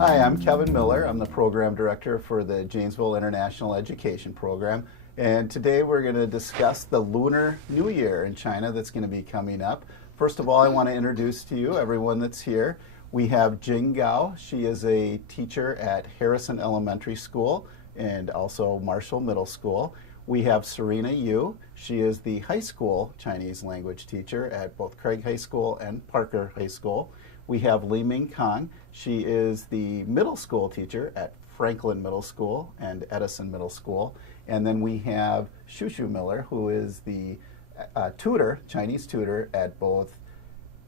Hi, I'm Kevin Miller. I'm the Program Director for the Janesville International Education Program. And today we're going to discuss the Lunar New Year in China that's going to be coming up. First of all, I want to introduce to you everyone that's here. We have Jing Gao. She is a teacher at Harrison Elementary School and also Marshall Middle School. We have Serena Yu. She is the high school Chinese language teacher at both Craig High School and Parker High School. We have Li Ming Kang. She is the middle school teacher at Franklin Middle School and Edison Middle School. And then we have Shushu Miller, who is the tutor, Chinese tutor at both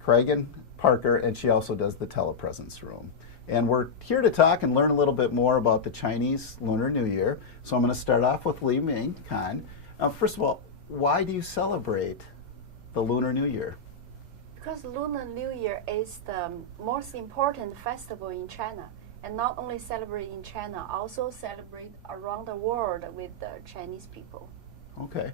Craig and Parker, and she also does the telepresence room. And we're here to talk and learn a little bit more about the Chinese Lunar New Year. So I'm going to start off with Li Ming Kang. First of all, why do you celebrate the Lunar New Year? Because Lunar New Year is the most important festival in China, and not only celebrate in China, also celebrate around the world with the Chinese people. Okay.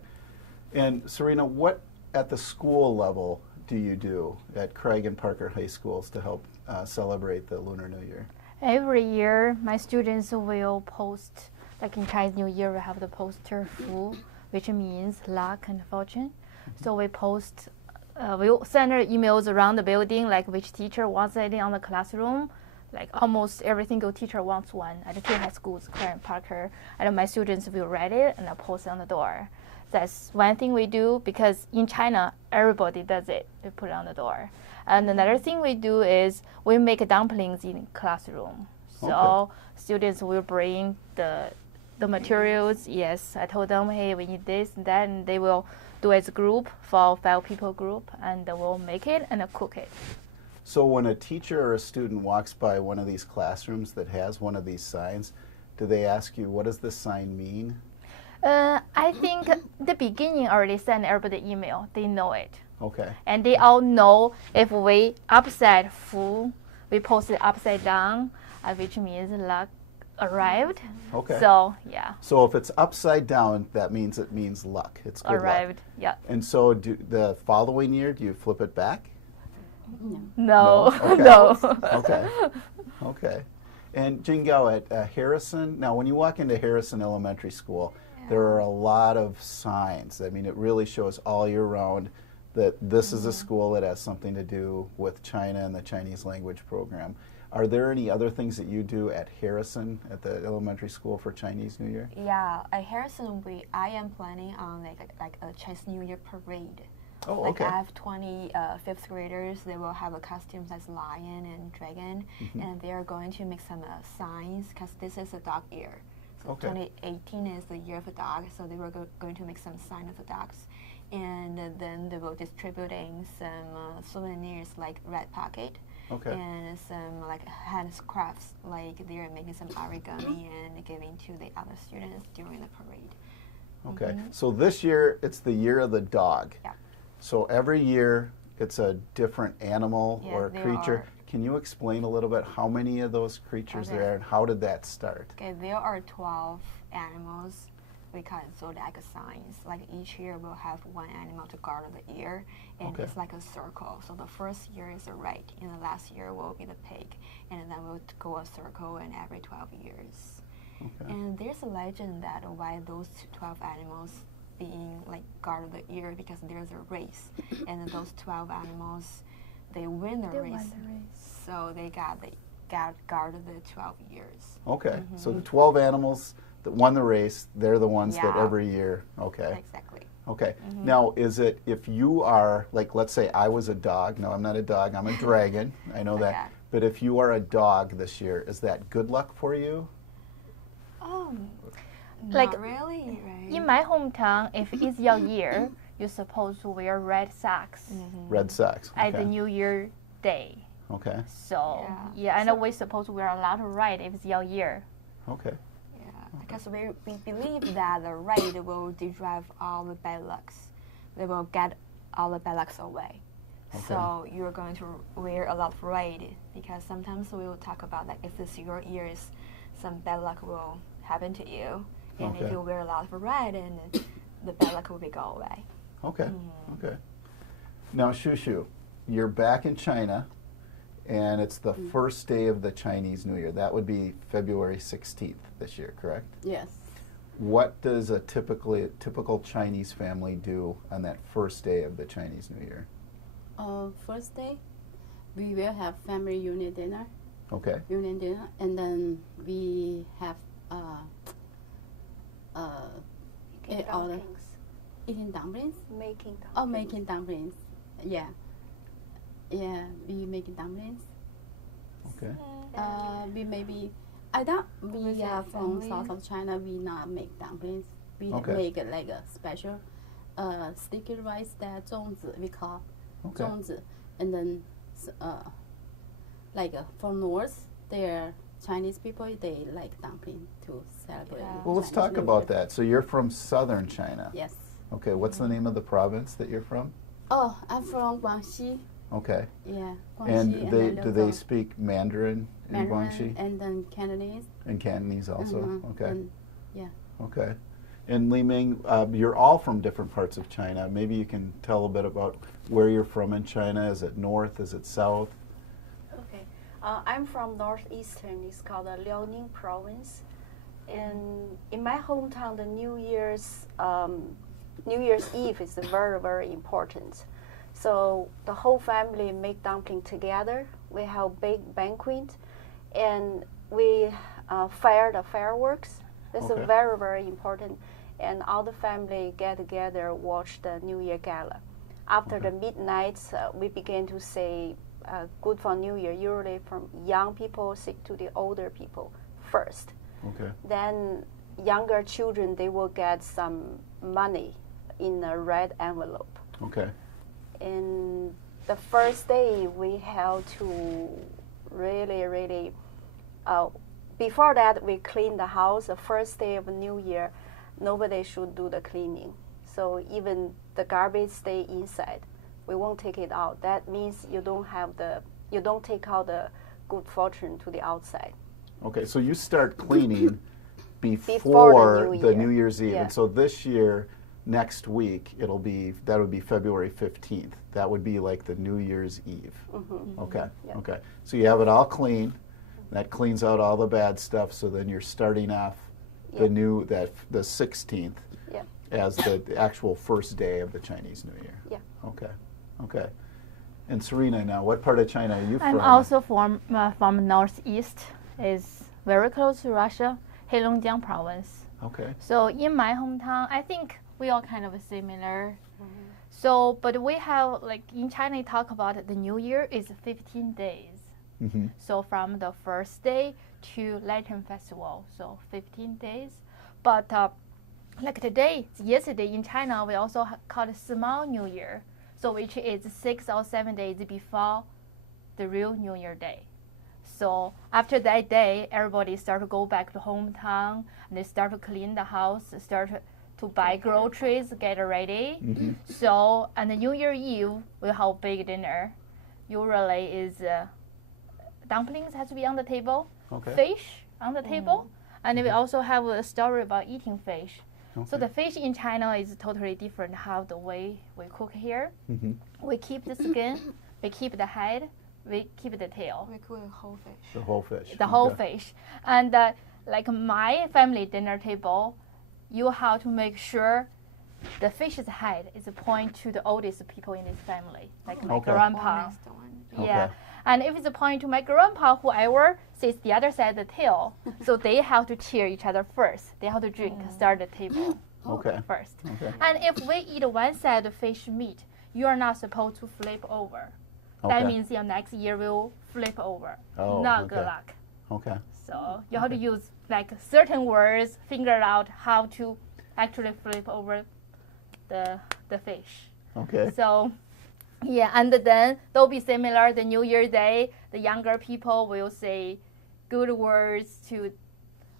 And Serena, what at the school level do you do at Craig and Parker High Schools to help celebrate the Lunar New Year? Every year, my students will post, like in Chinese New Year, we have the poster Fu, which means luck and fortune. So we post, we'll send our emails around the building, like which teacher wants it in the classroom. Like almost every single teacher wants one at the two high schools, Craig and Parker. And my students will write it and post it on the door. That's one thing we do, because in China, everybody does it. They put it on the door. And another thing we do is we make dumplings in classroom. So students will bring the materials. Yes, I told them, hey, we need this and that, and they will do as a group, for 5 people group, and we'll make it and cook it. So when a teacher or a student walks by one of these classrooms that has one of these signs, do they ask you, what does this sign mean? I think the beginning already sent everybody email. They know it. Okay. And they all know if we upside Fu, we post it upside down, which means luck arrived. Okay. So, yeah. So if it's upside down, that means it means luck. It's good Arrived, luck. yeah. And so the following year, do you flip it back? No, Okay. no. Okay. Okay. And Jingao, at Harrison, now when you walk into Harrison Elementary School, there are a lot of signs. I mean, it really shows all year round that this is a school that has something to do with China and the Chinese language program. Are there any other things that you do at Harrison, at the elementary school, for Chinese New Year? Yeah, at Harrison, I am planning on like a Chinese New Year parade. Oh, like okay. I have 20 fifth graders. They will have a costumes as lion and dragon, and they are going to make some signs, because this is a dog year. So 2018 is the year of the dog, so they were going to make some sign of the dogs. And then they will distributing some souvenirs like red pocket, and some like handcrafts, like they're making some origami and giving to the other students during the parade. Okay, so this year it's the year of the dog. Yeah. So every year it's a different animal or there creature. are. Can you explain a little bit how many of those creatures there are and how did that start? Okay, there are 12 animals. We call it zodiac signs. Like each year we'll have one animal to guard the year, and it's like a circle. So the first year is a rat, and the last year will be the pig, and then we'll go a circle and every 12 years. Okay. And there's a legend that why those 12 animals being like guard the year, because there's a race, and those 12 animals, they win the race. So they got guard the 12 years. Okay, so the 12 animals that won the race, they're the ones that every year, Exactly. Okay, now is it, if you are, like let's say I was a dog, no I'm not a dog, I'm a dragon, I know that, but if you are a dog this year, is that good luck for you? Like, not really, right? In my hometown, if it's your year, you're supposed to wear red socks Red socks. at the New Year day. Okay. So, and we're supposed to wear a lot of red if it's your year. Okay. Yeah, because we believe that the red will drive all the bad lucks. They will get all the bad lucks away. So you're going to wear a lot of red, because sometimes we will talk about that if it's your years, some bad luck will happen to you. And if you wear a lot of red, and the bad luck will go away. Okay. Okay. Now, Shushu, you're back in China, and it's the first day of the Chinese New Year. That would be February 16th this year, correct? Yes. What does a typical Chinese family do on that first day of the Chinese New Year? First day, we will have family union dinner. Okay. Union dinner, and then we have Making all the- dumplings. eating dumplings. Making dumplings. Oh, making dumplings. Yeah. Yeah, we making dumplings. Okay. We maybe I don't. We With are your from family? south of China. We not make dumplings. We Okay. make like a special sticky rice that 粽子 we call Okay. 粽子, and then like for north, there Chinese people they like dumpling to celebrate. Yeah. Well, let's Chinese talk New about Year. that. So you're from southern China. Yes. Okay. What's the name of the province that you're from? Oh, I'm from Guangxi. Okay. Yeah, Guangxi. And then do they from speak Mandarin in Mandarin Guangxi? and then Cantonese. And Cantonese also? Uh-huh, Okay. and- yeah. Okay. And Li Ming, you're all from different parts of China. Maybe you can tell a bit about where you're from in China. Is it north? Is it south? Okay. I'm from northeastern. It's called the Liaoning province. And in my hometown, the New Year's Eve is very, very important. So the whole family make dumpling together. We have big banquet, and we fire the fireworks. This Okay. is very, very important. And all the family get together, watch the New Year gala. After Okay. the midnight, we begin to say good for New Year, usually from young people to the older people first. Okay. Then younger children, they will get some money in a red envelope. Okay. And the first day, we have to really, before that, we clean the house. The first day of New Year, nobody should do the cleaning. So even the garbage stay inside. We won't take it out. That means you don't take out the good fortune to the outside. Okay. So you start cleaning Before before the the New New Year. Year's Eve. Yeah. And so this year, next week, that would be February 15th. That would be like the New Year's Eve. Mm-hmm. Okay. Yeah. Okay. So you have it all clean. That cleans out all the bad stuff. So then you're starting off Yeah. the 16th Yeah. as the actual first day of the Chinese New Year. Yeah. Okay. Okay. And Serena, now, what part of China are you I'm from? also from northeast. It's very close to Russia, Heilongjiang province. Okay. So in my hometown, I think we all kind of similar. So, but we have like in China, talk about the New Year is 15 days. Mm-hmm. So from the first day to Lantern Festival, so 15 days. But like yesterday in China, we also call it Small New Year. So which is 6 or 7 days before the real New Year day. So after that day, everybody start to go back to hometown, and they start to clean the house, start to buy groceries, get ready. Mm-hmm. So on the New Year Eve, we have big dinner. Usually is dumplings has to be on the table, Okay. fish on the table, and we also have a story about eating fish. So Okay. the fish in China is totally different how the way we cook here. Mm-hmm. We keep the skin, we keep the head, we keep the tail, We cook a whole fish. The whole fish. the whole Okay. fish. And like my family dinner table, you have to make sure the fish's head is a point to the oldest people in this family, like my Okay. grandpa. Almost the one. Yeah. Okay. And if it's a point to my grandpa, whoever sits the other side of the tail, so they have to cheer each other first. They have to drink, start the table Okay. first. Okay. And if we eat one side of fish meat, you are not supposed to flip over. That Okay. means your next year will flip over. Oh, Not good okay. luck. Okay. So you have to use like certain words, figure out how to actually flip over the fish. Okay. So, yeah, and then they'll be similar. The New Year Day, the younger people will say good words to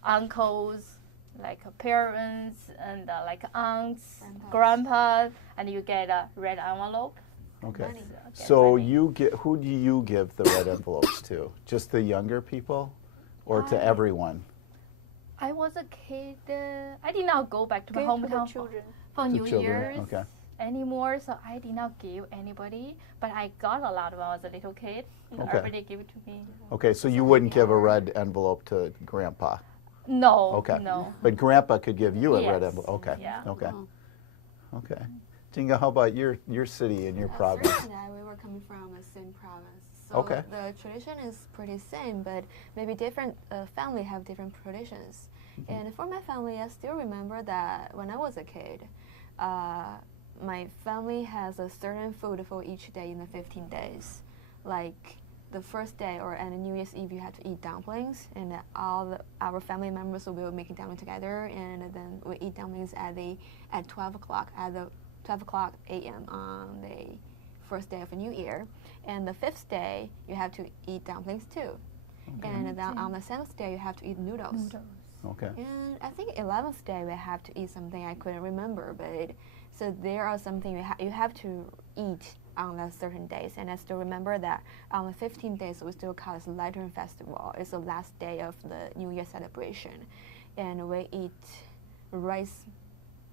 uncles, like parents, and like aunts, grandpas, and you get a red envelope. Okay. Money. Get So money. who do you give the red envelopes to? Just the younger people, or to everyone? I was a kid. I did not go back to my Give to the hometown children. for To New children, Year's. okay. anymore, so I did not give anybody. But I got a lot when I was a little kid. Okay. Everybody gave it to me. Okay, so you wouldn't give a red envelope to Grandpa? No. Okay. No. But Grandpa could give you a red Yes. envelope? Okay. Yeah. Okay. Oh. Okay. Jinga, how about your city and your province? Yeah, we were coming from the same province. So Okay. the tradition is pretty same, but maybe different family have different traditions. And for my family, I still remember that when I was a kid, my family has a certain food for each day in the 15 days. Like the first day or on New Year's Eve, you have to eat dumplings, and our family members will make dumplings together, and then we eat dumplings at 12 o'clock at the 12 o'clock a.m. on the first day of a new year. And the fifth day, you have to eat dumplings too. And then on the seventh day, you have to eat noodles. Okay. And I think 11th day, we have to eat something I couldn't remember. But so there are something you have to eat on the certain days. And I still remember that on the 15 days, we still call it Lantern Festival. It's the last day of the New Year celebration. And we eat rice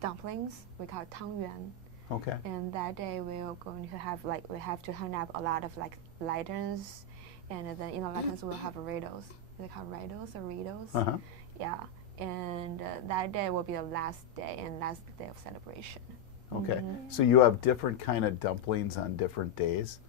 dumplings. We call it tangyuan. Okay. And that day we are going to have we have to hang up a lot of lanterns, and then in the lanterns we'll have riddles. Is it called riddles or riddles? Uh-huh. Yeah. And that day will be the last day and last day of celebration. Okay. So you have different kind of dumplings on different days?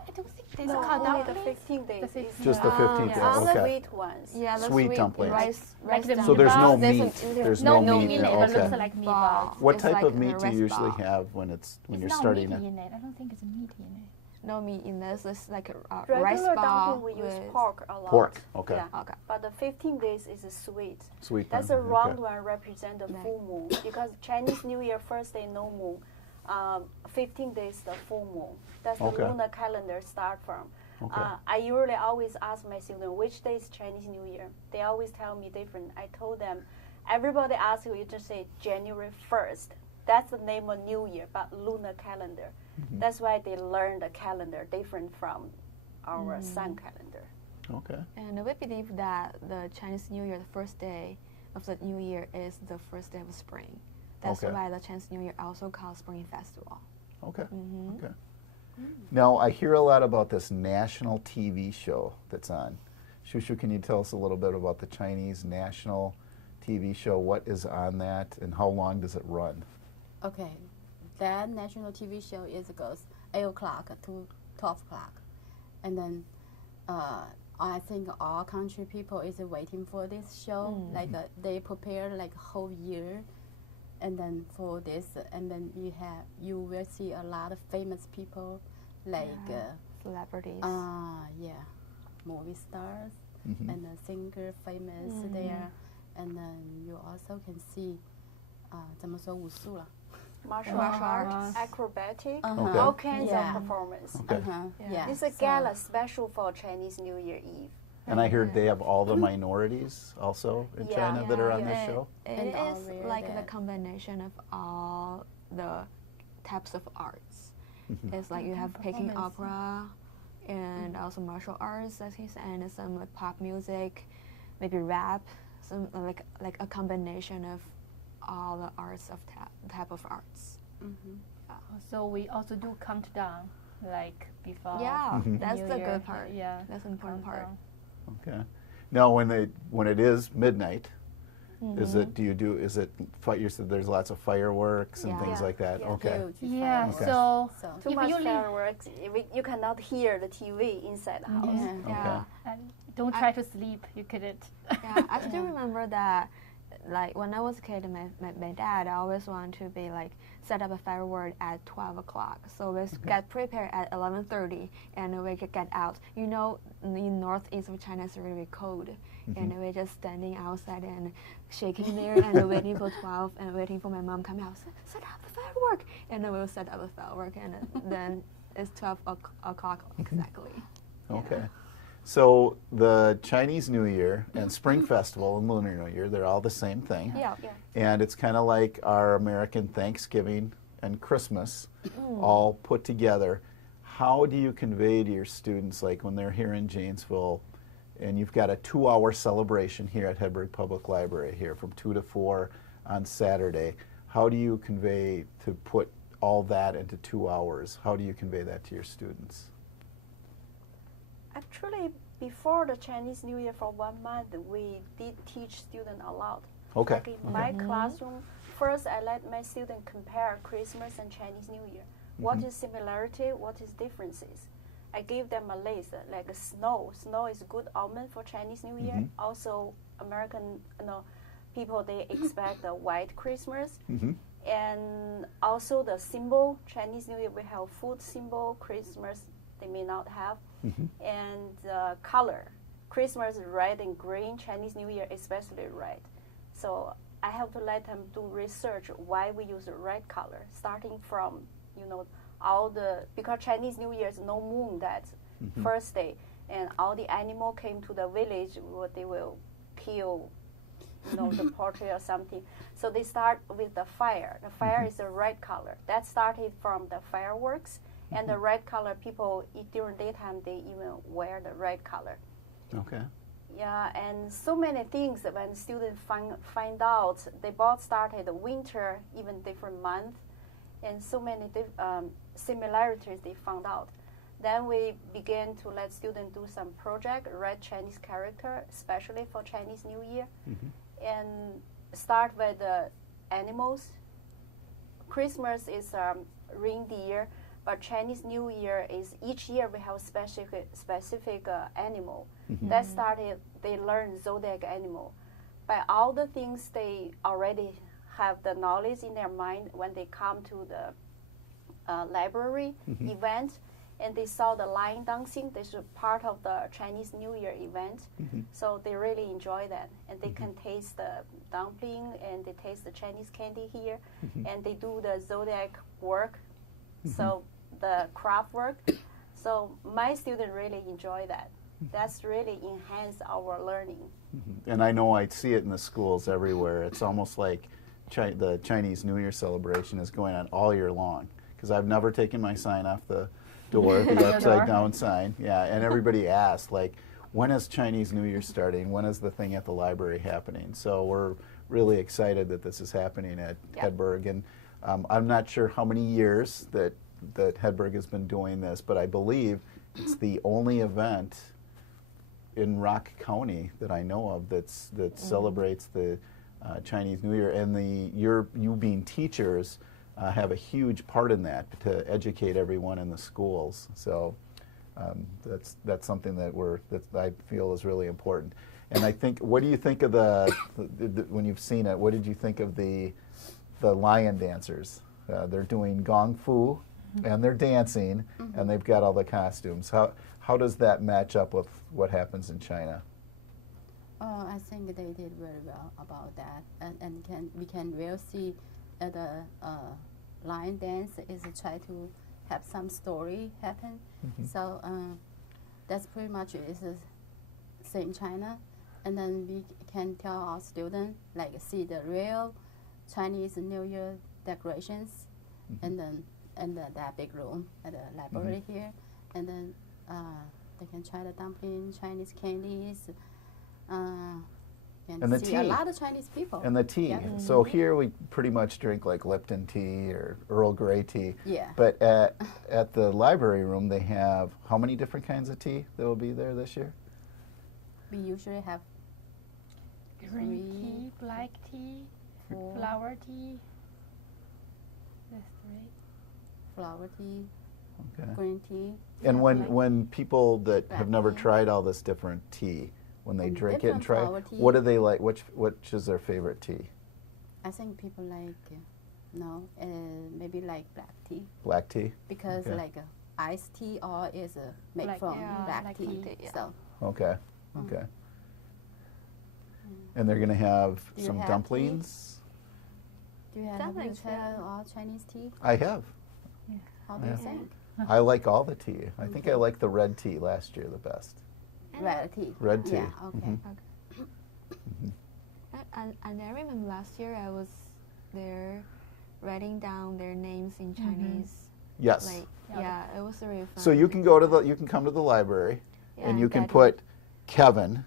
I don't think there's No, a called only the dumplings. 15 days. The is 15 Just the 15 days, all the okay. sweet ones. Yeah, the Sweet dumplings. rice Like the So there's no meatballs. meat. There's No no meat meat in in it, it. but looks Okay. like meatballs. What It's type like of the meat do you rice usually ball. have when you're It's not starting meaty it? in it. I don't think it's meat in it. No meat in this. It's like a rice Regular ball dumpling, we use with pork a lot. Pork, okay. Yeah. Okay. But the 15 days is a sweet. Sweet That's one, a round okay. one represent the Right. full moon because Chinese New Year first day no moon, 15 days the full moon. That's the Okay. lunar calendar start from. Okay. I usually always ask my students which day is Chinese New Year. They always tell me different. I told them, everybody asks you just say January 1st. That's the name of New Year, but lunar calendar. That's why they learn the calendar different from our sun calendar. Okay. And we believe that the Chinese New Year, the first day of the New Year, is the first day of spring. That's Okay. why the Chinese New Year also called Spring Festival. Okay. Mm-hmm. Okay. Now, I hear a lot about this national TV show that's on. Shushu, can you tell us a little bit about the Chinese national TV show? What is on that, and how long does it run? Okay, that national TV show goes 8 o'clock to 12 o'clock, and then I think all country people is waiting for this show. Like they prepare like a whole year, and then for this, and then you will see a lot of famous people, like Celebrities. yeah, movie stars Mhm. and a singer famous there, and then you also can see 怎么说武术了 Martial Martial arts, acrobatic, Okay. all kinds Yeah. of performance. Okay. Yeah. It's a so- gala special for Chinese New Year Eve. And I heard they have all the minorities also in Yeah. China that are on this Yeah. show? It And all is wear like the that. combination of all the types of arts. It's like you have Peking performance. opera and also martial arts, as he said, and some like pop music, maybe rap, some like a combination of all the arts of type of arts. So we also do countdown, like before. Yeah, that's New the Year. good part. Yeah. That's the important part. countdown. Okay. Now, when it is midnight, is it you said there's lots of fireworks and Yeah. things Yeah. like that? Yeah. Okay. Huge Yeah. fireworks. Okay. So So Too if much you leave, fireworks, you cannot hear the TV inside the house. yeah. Yeah. and don't try to sleep. You couldn't. Yeah, I still remember that, like when I was a kid, my dad always wanted to be like set up a firework at 12 o'clock. So we get prepared at 11:30, and we could get out. You know, in northeast of China, it's really cold, and we're just standing outside and shaking there and waiting for 12 and waiting for my mom come out. Set up the firework, and then we'll set up the firework, and then it's 12 o'clock exactly. Okay. So the Chinese New Year and Spring Festival and Lunar New Year, they're all the same thing. Yeah. And it's kind of like our American Thanksgiving and Christmas all put together. How do you convey to your students, like when they're here in Janesville, and you've got a 2-hour celebration here at Hedberg Public Library here from 2 to 4 on Saturday, how do you convey to put all that into 2 hours? How do you convey that to your students? Actually, before the Chinese New Year for 1 month, we did teach students a lot. Okay. Like in my classroom, first I let my students compare Christmas and Chinese New Year. What is similarity? What is differences? I gave them a list like snow. Snow is good omen for Chinese New Year. Also, American people, they expect a white Christmas. And also the symbol, Chinese New Year, we have food symbol. Christmas, they may not have. And color, Christmas red and green, Chinese New Year especially red. So I have to let them do research why we use red color, starting from, because Chinese New Year is no moon that first day, and all the animal came to the village, they will kill, the poultry or something. So they start with the fire. The fire is a red color. That started from the fireworks, and the red color, people during daytime, they even wear the red color. Okay. Yeah, and so many things when students find out, they both started winter, even different month, and so many similarities they found out. Then we began to let students do some project, red Chinese character, especially for Chinese New Year, and start with the animals. Christmas is reindeer, but Chinese New Year is each year we have specific animal. That started, they learn zodiac animal. By all the things they already have the knowledge in their mind when they come to the library event, and they saw the lion dancing. This is part of the Chinese New Year event. So they really enjoy that. And they can taste the dumpling, and they taste the Chinese candy here, and they do the zodiac work, so the craft work. So my students really enjoy that. That's really enhanced our learning. And I know I see it in the schools everywhere. It's almost like the Chinese New Year celebration is going on all year long, because I've never taken my sign off the door, the upside down sign. Yeah, and everybody asks, like, when is Chinese New Year starting? When is the thing at the library happening? So we're really excited that this is happening at Hedberg. And I'm not sure how many years that Hedberg has been doing this, but I believe it's the only event in Rock County that I know of that celebrates the Chinese New Year. And you being teachers have a huge part in that, to educate everyone in the schools. So that's something that I feel is really important. And I think, what do you think of when you've seen it? What did you think of the lion dancers? They're doing gong fu, and they're dancing, and they've got all the costumes. How does that match up with what happens in China? I think they did very well about that, and we can really see that the lion dance is try to have some story happen. So that's pretty much is the same China, and then we can tell our students like see the real Chinese New Year decorations, and then that big room at the library here, and then they can try the dumpling, Chinese candies, and the see tea. a lot of Chinese people. And the tea. Yeah. So here we pretty much drink like Lipton tea or Earl Grey tea. Yeah. But at the library room, they have how many different kinds of tea that will be there this year? We usually have Green tea, black tea, flower tea. That's three. flower tea, Okay. green tea. And like when people that have black never tea. tried all this different tea, when they drink it and different try, flower tea. what do they like? Which is their favorite tea? I think people like, maybe like black tea Black tea. because Okay. like iced tea or is made Black- from yeah, black black tea. tea, yeah. So Okay. Okay. And they're gonna have Do you some have dumplings. do you have Dumplings, tried yeah. all Chinese tea? I have. How do you Yeah. think? I like all the tea. I think I liked the red tea last year the best. Red tea. Red tea. Yeah. Okay. And I remember last year I was there writing down their names in Chinese. Yes. Like, yeah, it was really fun. So you can come to the library, and Yeah, you can that- put Kevin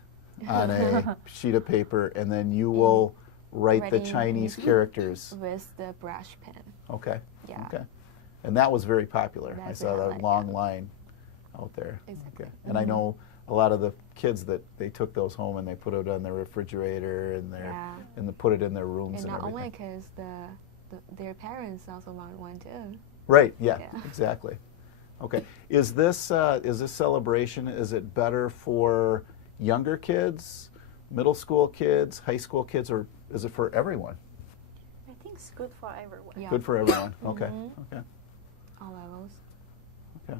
on a sheet of paper, and then you will write the Writing Chinese characters. with the brush pen. Okay. Yeah. Okay. And that was very popular. I That's saw really that like long that. line out there. Exactly. Okay. And I know a lot of the kids that they took those home and they put it on their refrigerator and put it in their rooms And and not only everything. because their parents also want one too. Right. Yeah. Yeah. Exactly. Okay. Is this celebration? Is it better for younger kids, middle school kids, high school kids, or is it for everyone? I think it's good for everyone. Yeah. Good for everyone. Okay. Okay. All levels. Okay.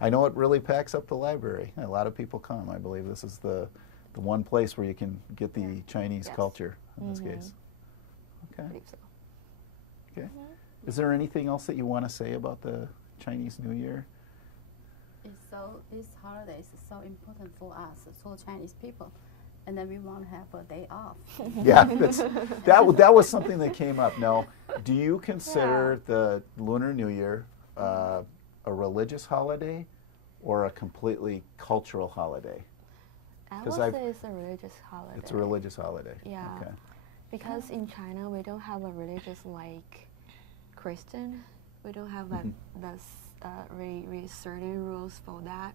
I know it really packs up the library. A lot of people come. I believe this is the one place where you can get the Chinese Yes. culture in this case. I Okay. believe so. Okay. Is there anything else that you want to say about the Chinese New Year? This holiday is so important for us, for Chinese people, and then we want to have a day off. Yeah, that was something that came up. Now, do you consider the Lunar New Year a religious holiday or a completely cultural holiday? I 'Cause would say it's a religious holiday. It's a religious holiday. Yeah. Okay. Because in China we don't have a religious like Christian. We don't have that really certain rules for that.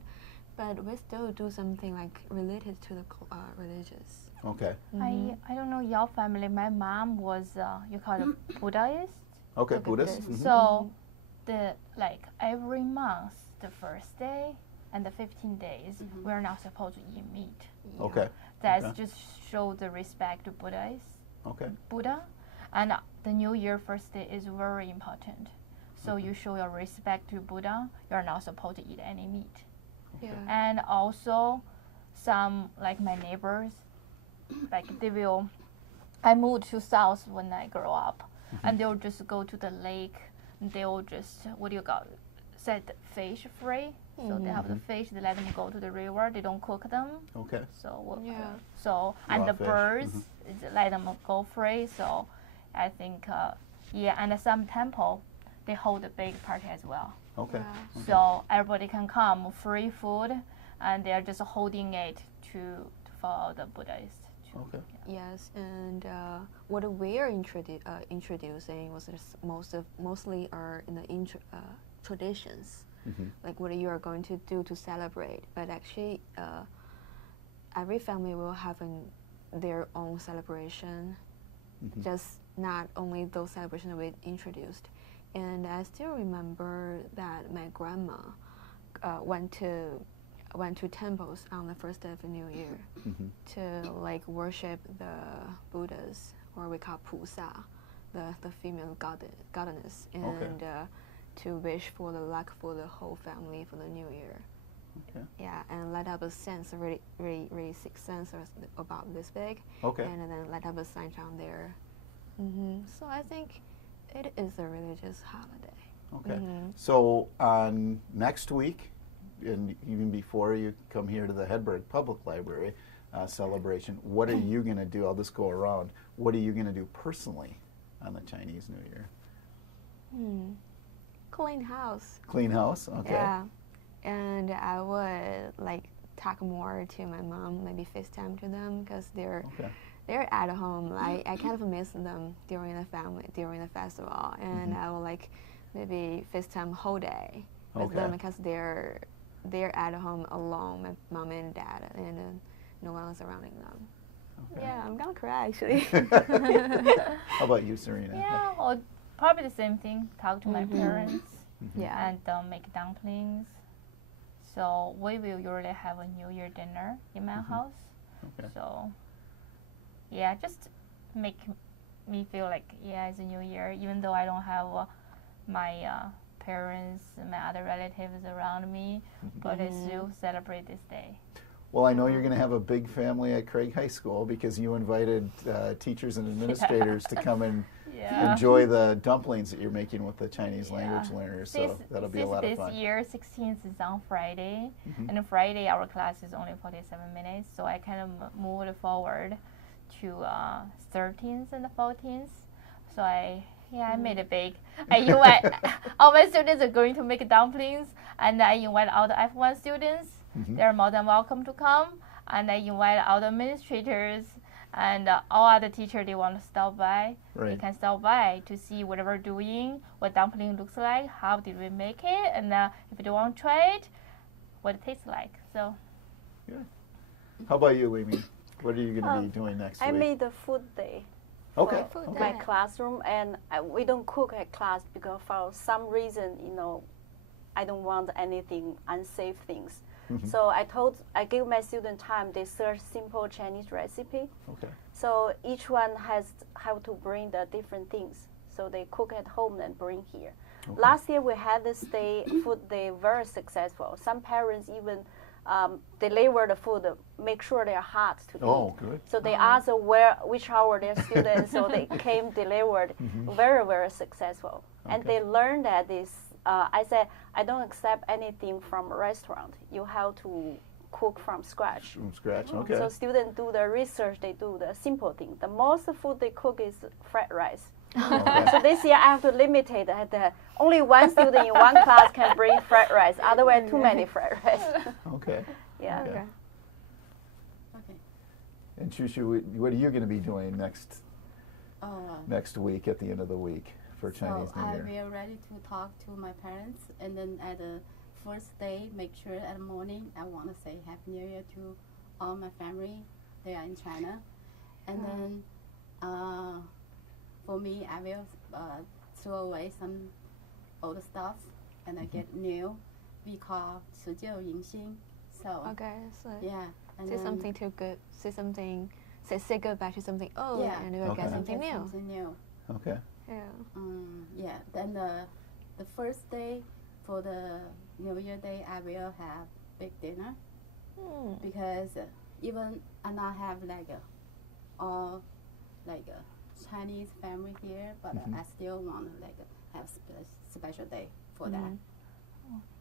But we still do something like related to the religious. Okay. I don't know your family. My mom was you call it Buddhist. Okay. Okay, Buddhist. Buddhist. Mhm. So like every month, the first day and the 15 days, we're not supposed to eat meat. Okay. That's Okay. just show the respect to Okay. Buddha. And the New Year first day is very important. So you show your respect to Buddha. You're not supposed to eat any meat. Yeah. And also, some like my neighbors, like I moved to South when I grew up, and they'll just go to the lake. They'll just set the fish free. So they have the fish. They let them go to the river. They don't cook them. Okay. So Yeah. and Raw the fish. birds let them go free. So I think and some temple they hold a big party as well. Okay. Yeah. So everybody can come, free food, and they're just holding it to follow the Buddhist. Okay. Yes, and what we're introducing was just mostly are in the traditions, like what you are going to do to celebrate. But actually, every family will have their own celebration, just not only those celebrations we introduced. And I still remember that my grandma went to temples on the first day of the New Year to like worship the Buddhas, or we call Pusa, the female goddess, and to wish for the luck for the whole family for the New Year. Okay. Yeah, and light up a sense, a really sick sense about this big. Okay. And then light up a sign down there. So I think it is a religious holiday. Okay. So on next week, and even before you come here to the Hedberg Public Library celebration, what are you going to do? I'll just go around. What are you going to do personally on the Chinese New Year? Clean house. Clean house? Okay. Yeah. And I would like talk more to my mom, maybe FaceTime to them, because they're at home. I kind of miss them during the festival, and I will like maybe FaceTime whole day with them because they're at home alone, my mom and dad, and no one is surrounding them. Okay. Yeah, I'm gonna cry actually. How about you, Serena? Yeah, or probably the same thing. Talk to my parents Yeah. and make dumplings. So we will usually have a New Year dinner in my house. Okay. So yeah, just make me feel like it's a New Year, even though I don't have my parents, my other relatives around me, but I still celebrate this day. Well, I know you're going to have a big family at Craig High School because you invited teachers and administrators to come and enjoy the dumplings that you're making with the Chinese language learners. So that'll be a lot of fun. This year, 16th is on Friday, and on Friday our class is only 47 minutes, so I kind of moved forward to 13th and the 14th. So I made it big. I invite all my students are going to make dumplings, and I invite all the F1 students. They're more than welcome to come, and I invite all the administrators And all other teachers, they want to stop by. They Right. can stop by to see what we're doing, what dumpling looks like, how did we make it, and if they want to try it, what it tastes like. So. Good. How about you, Lee? What are you going to be doing next I week? made the food day. Okay. For Okay. my classroom, and we don't cook at class because for some reason, I don't want anything unsafe things. So I gave my student time. They search simple Chinese recipe. Okay. So each one have to bring the different things. So they cook at home and bring here. Okay. Last year we had this food day very successful. Some parents even deliver the food, make sure they're hot to Oh, eat. good. So they asked which hour their students, so they came delivered. Very, very successful. And Okay. they learned that I said, I don't accept anything from a restaurant. You have to cook from scratch. From scratch. Okay. So students do the research, they do the simple thing. The most food they cook is fried rice. Okay. So this year I have to limit it that only one student in one class can bring fried rice. Otherwise, too many fried rice. Okay. Yeah. Okay. Okay. And Shushu, what are you going to be doing next week at the end of the week for Chinese So New I Year? will ready to talk to my parents, and then at the first day, make sure at the morning I want to say Happy New Year to all my family. They are in China, and then for me, I will throw away some old stuff, and I get new. We call 辞旧迎新. So Okay, so yeah, and say then something too good, say goodbye to something old, Yeah. and you will Okay. get something get new. something new. Okay. Yeah. Yeah. Then the first day for the New Year day, I will have big dinner because even I not have all Chinese family here, but I still want to have special day for that.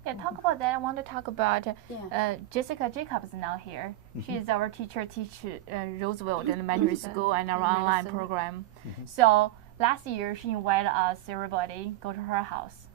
Yeah, talk about that. I want to talk about Yeah. Jessica Jacobs now here. She is our teacher, Roosevelt Elementary School and our online Medicine. program. So last year she invited us, everybody, go to her house.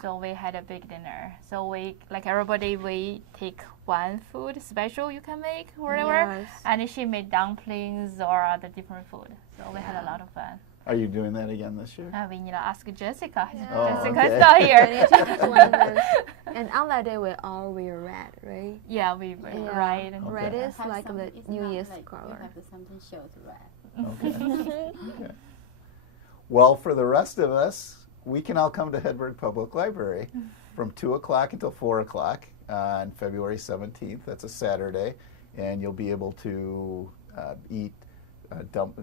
So we had a big dinner. So we, everybody, we take one food special you can make, whatever. Yes. And she made dumplings or other different food. So we had a lot of fun. Are you doing that again this year? We need to ask Jessica. Oh, Jessica's okay. not We here. need to join us. And on that day, we all wear red, right? Yeah, we Yeah. right. Okay. Red is Have like something- the it's New not Year's like color. You have to something shows red. Okay. Okay. Well, for the rest of us, we can all come to Hedberg Public Library from 2 o'clock until 4 o'clock on February 17th. That's a Saturday. And you'll be able to eat,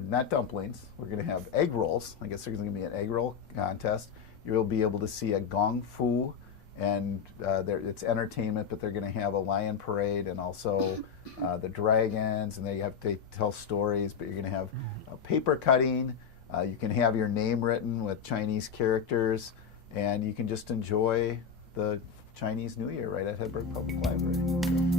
not dumplings, we're going to have egg rolls. I guess there's going to be an egg roll contest. You'll be able to see a gong fu, and it's entertainment, but they're going to have a lion parade and also the dragons, and they have to tell stories, but you're going to have paper cutting. You can have your name written with Chinese characters, and you can just enjoy the Chinese New Year right at Hedberg Public Library.